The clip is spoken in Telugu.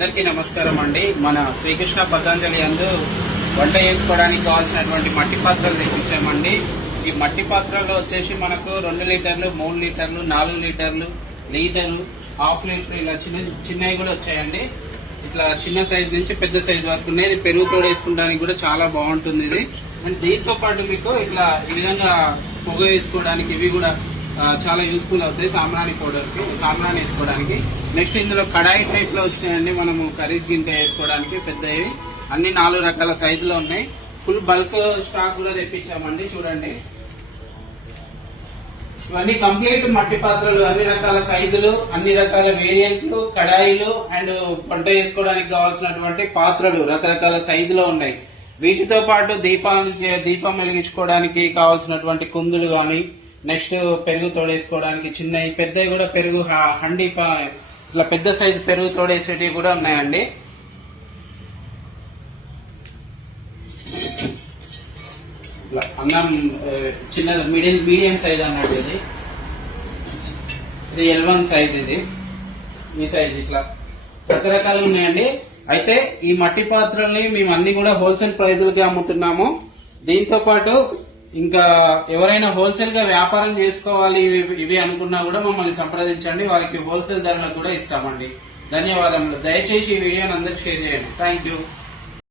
అందరికీ నమస్కారం అండి. మన శ్రీకృష్ణ పతంజలి యందు వంట చేసుకోవడానికి కావాల్సినటువంటి మట్టి పాత్రలు తెప్పించామండి. ఈ మట్టి పాత్రలో వచ్చేసి మనకు 2 లీటర్లు, 3 లీటర్లు, 4 లీటర్లు, లీటరు, హాఫ్ లీటర్ ఇలా చిన్నవి కూడా వచ్చాయండి. ఇట్లా చిన్న సైజ్ నుంచి పెద్ద సైజ్ వరకు ఉన్నాయి. ఇది పెరుగు తోడు వేసుకోవడానికి కూడా చాలా బాగుంటుంది ఇది. అండ్ దీంతో పాటు మీకు ఇట్లా ఈ విధంగా పొగ వేసుకోవడానికి ఇవి కూడా చాలా యూస్ఫుల్ అవుతాయి. సాంబ్రాణి పౌడర్కి, సాంబ్రాణి వేసుకోవడానికి. నెక్స్ట్ ఇందులో కడాయి టైప్ లో వచ్చినాయండి. మనము కర్రీస్ గింట వేసుకోవడానికి పెద్దవి అన్ని 4 రకాల సైజులో ఉన్నాయి. ఫుల్ బల్క్ స్టాక్ కూడా తెప్పించామండి. చూడండి, ఇవన్నీ కంప్లీట్ మట్టి పాత్రలు, అన్ని రకాల సైజులు, అన్ని రకాల వేరియంట్లు, కడాయిలు అండ్ వంట చేసుకోవడానికి కావాల్సినటువంటి పాత్రలు రకరకాల సైజులో ఉన్నాయి. వీటితో పాటు దీపం వెలిగించుకోవడానికి కావాల్సినటువంటి కుందులు గాని, నెక్స్ట్ పెరుగు తోడేసుకోవడానికి చిన్నవి, పెద్దవి కూడా పెరుగు హండి ఇట్లా పెద్ద సైజు పెరుగు తోడేసేటివి కూడా ఉన్నాయండి. ఇట్లా అన్నం చిన్నది మీడియం సైజ్ అన్నట్టు ఇది L1 సైజ్. ఇది ఈ సైజ్ ఇట్లా రకరకాలు ఉన్నాయండి. అయితే ఈ మట్టి పాత్రల్ని మేము అన్ని కూడా హోల్సేల్ ప్రైజులకి అమ్ముతున్నాము. దీంతో పాటు ఇంకా ఎవరైనా హోల్సేల్ గా వ్యాపారం చేసుకోవాలి ఇవి అనుకున్నా కూడా మమ్మల్ని సంప్రదించండి. వారికి హోల్సేల్ ధరలకు కూడా ఇస్తామండి. ధన్యవాదములు. దయచేసి ఈ వీడియోని అందరికి షేర్ చేయండి. Thank you.